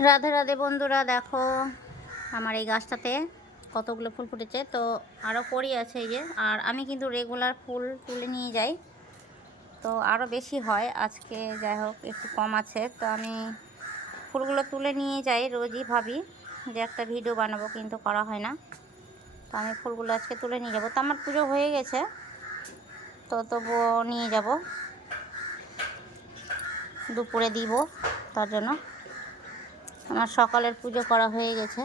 রাধে রাধে বন্ধুরা, দেখো আমার এই গাছটাতে কতগুলো ফুল ফুটেছে। তো আরও কড়ি আছে এই যে। আর আমি কিন্তু রেগুলার ফুল তুলে নিয়ে যাই, তো আরও বেশি হয়। আজকে যাই হোক একটু কম আছে, তো আমি ফুলগুলো তুলে নিয়ে যাই। রোজই ভাবি যে একটা ভিডিও বানাবো, কিন্তু করা হয় না। তো আমি ফুলগুলো আজকে তুলে নিয়ে যাবো। তো আমার পুজো হয়ে গেছে, তো তবুও নিয়ে যাব, দুপুরে দিব। তার জন্য আমার সকালের পুজো করা হয়ে গেছে।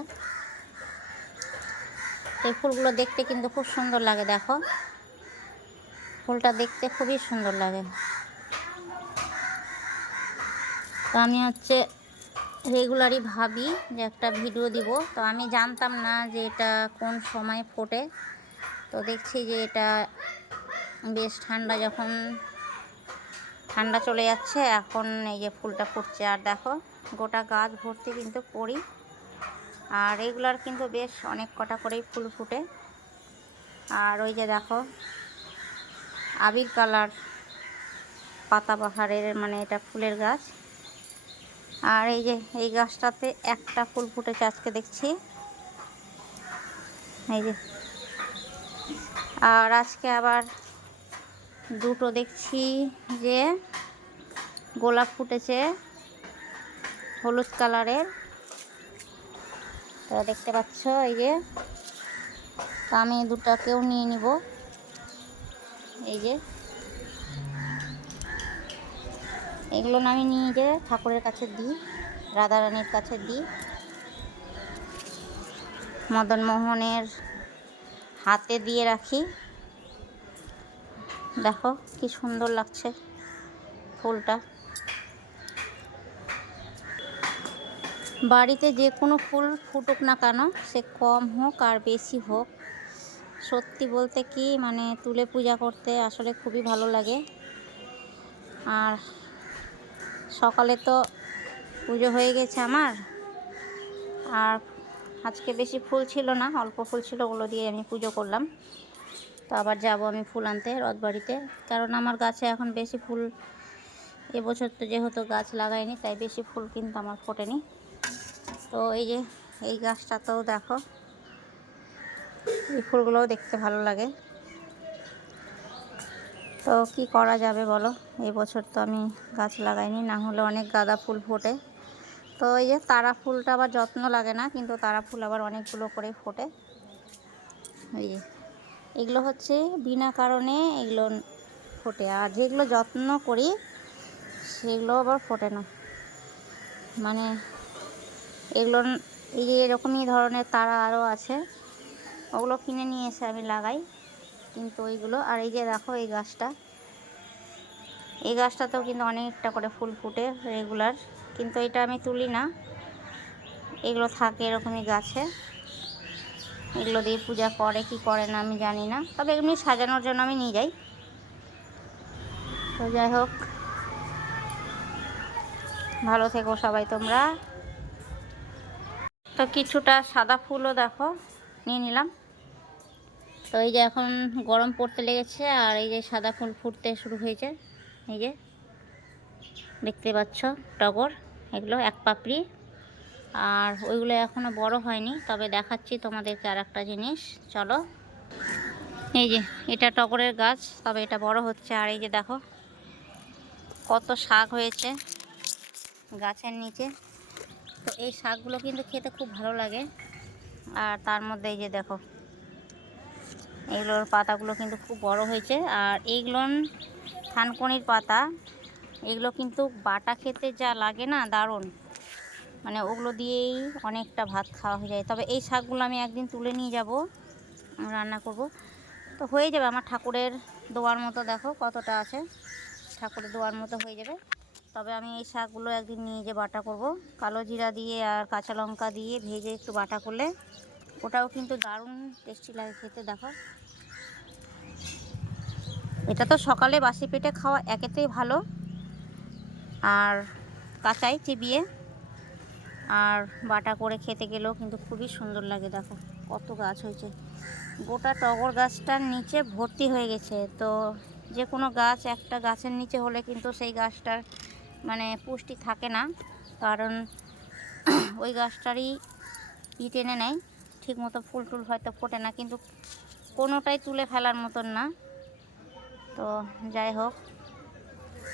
এই ফুলগুলো দেখতে কিন্তু খুব সুন্দর লাগে। দেখো, ফুলটা দেখতে খুবই সুন্দর লাগে। তো আমি রেগুলারই ভাবি যে একটা ভিডিও দিব। তো আমি জানতাম না যে এটা কোন সময় ফোটে। তো দেখছি যে এটা বেশ যখন ঠান্ডা চলে যাচ্ছে, এখন এই যে ফুলটা ফুটছে। আর দেখো, গোটা গাছ ভর্তি কিন্তু কড়ি। আর রেগুলার কিন্তু বেশ অনেক কটা করেই ফুল ফুটে। আর ওই যে দেখো, আবির কালার পাতাবাহারের, মানে এটা ফুলের গাছ। আর এই যে এই গাছটাতে একটা ফুল ফুটেছে আজকে দেখছি, এই যে। আর আজকে আবার দুটো দেখছি যে গোলাপ ফুটেছে হলুদ কালারের, তো দেখতে পাচ্ছ এই যে। তো আমি দুটাকেও নিয়ে নিব। এই যে এগুলো আমি নিয়ে যে ঠাকুরের কাছে দিই, রাধারানীর কাছে দিই। মদন মোহনের হাতে দিয়ে রাখি। দেখো কি সুন্দর লাগছে ফুলটা। বাড়িতে যে কোনো ফুল ফুটুক না কেন, সে কম হোক আর বেশি হোক, সত্যি বলতে কি মানে তুলে পূজা করতে আসলে খুবই ভালো লাগে। আর সকালে তো পুজো হয়ে গেছে আমার। আর আজকে বেশি ফুল ছিল না, অল্প ফুল ছিল, ওগুলো দিয়ে আমি পুজো করলাম। তো আবার যাব আমি ফুল আনতে রথবাড়িতে, কারণ আমার গাছে এখন বেশি ফুল এবছর তো যেহেতু গাছ লাগাইনি, তাই বেশি ফুল কিন্তু আমার ফোটেনি। তো এই যে এই গাছটাতেও দেখো, এই ফুলগুলোও দেখতে ভালো লাগে। তো কি করা যাবে বলো, এই বছর তো আমি গাছ লাগাইনি, না হলে অনেক গাঁদা ফুল ফোটে। তো এই যে তারা ফুলটা আবার যত্ন লাগে না, কিন্তু তারা ফুল আবার অনেকগুলো করে ফোটে। এই যে এগুলো হচ্ছে বিনা কারণে এগুলো ফোটে, আর যেগুলো যত্ন করি সেগুলো আবার ফোটে না। মানে এগুলো, এই যে এরকমই ধরনের তারা আরও আছে, ওগুলো কিনে নিয়ে এসে আমি লাগাই, কিন্তু ওইগুলো। আর এই যে দেখো এই গাছটাতেও কিন্তু অনেকটা করে ফুল ফুটে রেগুলার, কিন্তু এটা আমি তুলি না, এগুলো থাকে এরকমই গাছে। এগুলো দিয়ে পূজা করে কি করে না আমি জানি না, তবে এমনি সাজানোর জন্য আমি নিয়ে যাই। তো যাই হোক, ভালো থেকো সবাই তোমরা। তো কিছুটা সাদা ফুলও দেখো নিয়ে নিলাম। তো এই যে এখন গরম পড়তে লেগেছে, আর এই যে সাদা ফুল ফুটতে শুরু হয়েছে। এই যে দেখতে পাচ্ছ টগর, এগুলো এক পাপড়ি। আর ওইগুলো এখনও বড় হয়নি, তবে দেখাচ্ছি তোমাদেরকে আর একটা জিনিস, চলো। এই যে এটা টগরের গাছ, তবে এটা বড় হচ্ছে। আর এই যে দেখো কত শাক হয়েছে গাছের নিচে। তো এই শাকগুলো কিন্তু খেতে খুব ভালো লাগে। আর তার মধ্যে এই যে দেখো এগুলোর পাতাগুলো কিন্তু খুব বড় হয়েছে। আর এইগুলো থানকুনির পাতা, এগুলো কিন্তু বাটা খেতে যা লাগে না, দারুণ। মানে ওগুলো দিয়েই অনেকটা ভাত খাওয়া হয়ে যায়। তবে এই শাকগুলো আমি একদিন তুলে নিয়ে যাব, রান্না করব। তো হয়ে যাবে আমার ঠাকুরের দোয়ার মতো, দেখো কতটা আছে, ঠাকুরের দোয়ার মতো হয়ে যাবে। তবে আমি এই শাকগুলো একদিন নিয়ে যে বাটা করব, কালো জিরা দিয়ে আর কাঁচা লঙ্কা দিয়ে ভেজে একটু বাটা করলে ওটাও কিন্তু দারুণ টেস্টি লাগে খেতে। দেখো এটা তো সকালে বাসি পেটে খাওয়া একেতেই ভালো, আর কাঁচাই চিবিয়ে আর বাটা করে খেতে গেলেও কিন্তু খুবই সুন্দর লাগে। দেখো কত গাছ হয়েছে, গোটা টগর গাছটার নিচে ভর্তি হয়ে গেছে। তো যে কোনো গাছ একটা গাছের নিচে হলে কিন্তু সেই গাছটার মানে পুষ্টি থাকে না, কারণ ওই গাছটারই টেনে নেয়, ঠিক মতো ফুল টুল হয়তো ফোটে না, কিন্তু কোনোটাই তুলে ফেলার মতন না। তো যাই হোক,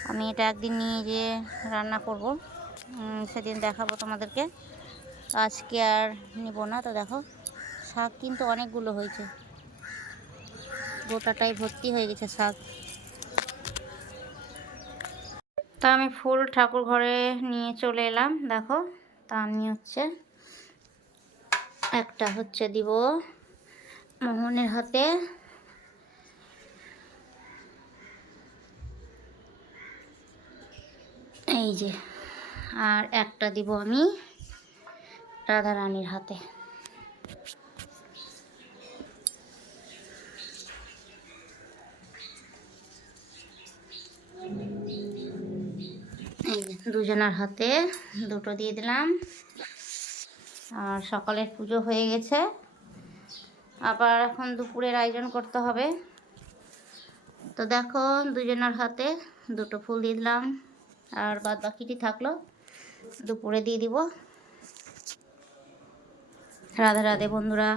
আমি এটা একদিন নিয়ে গিয়ে রান্না করব, সেদিন দেখাবো তোমাদেরকে। আজকে আর নিব না। তো দেখো শাক কিন্তু অনেকগুলো হয়েছে, গোটাটাই ভর্তি হয়ে গেছে শাক। তা আমি ফুল ঠাকুর ঘরে নিয়ে চলে এলাম। দেখো, তা আমি একটা দিব মোহনের হাতে, এই যে, আর একটা দিব আমি রাধা রানীর হাতে। এই যে দুজনের হাতে দুটো দিয়ে দিলাম। আর সকালের পুজো হয়ে গেছে, আবার এখন দুপুরের আয়োজন করতে হবে। তো দেখো, দুজনের হাতে দুটো ফুল দিয়ে দিলাম, আর বাদ বাকিটি থাকলো দুপুরে দিয়ে দিব। রাধে রাধে বন্ধুরা।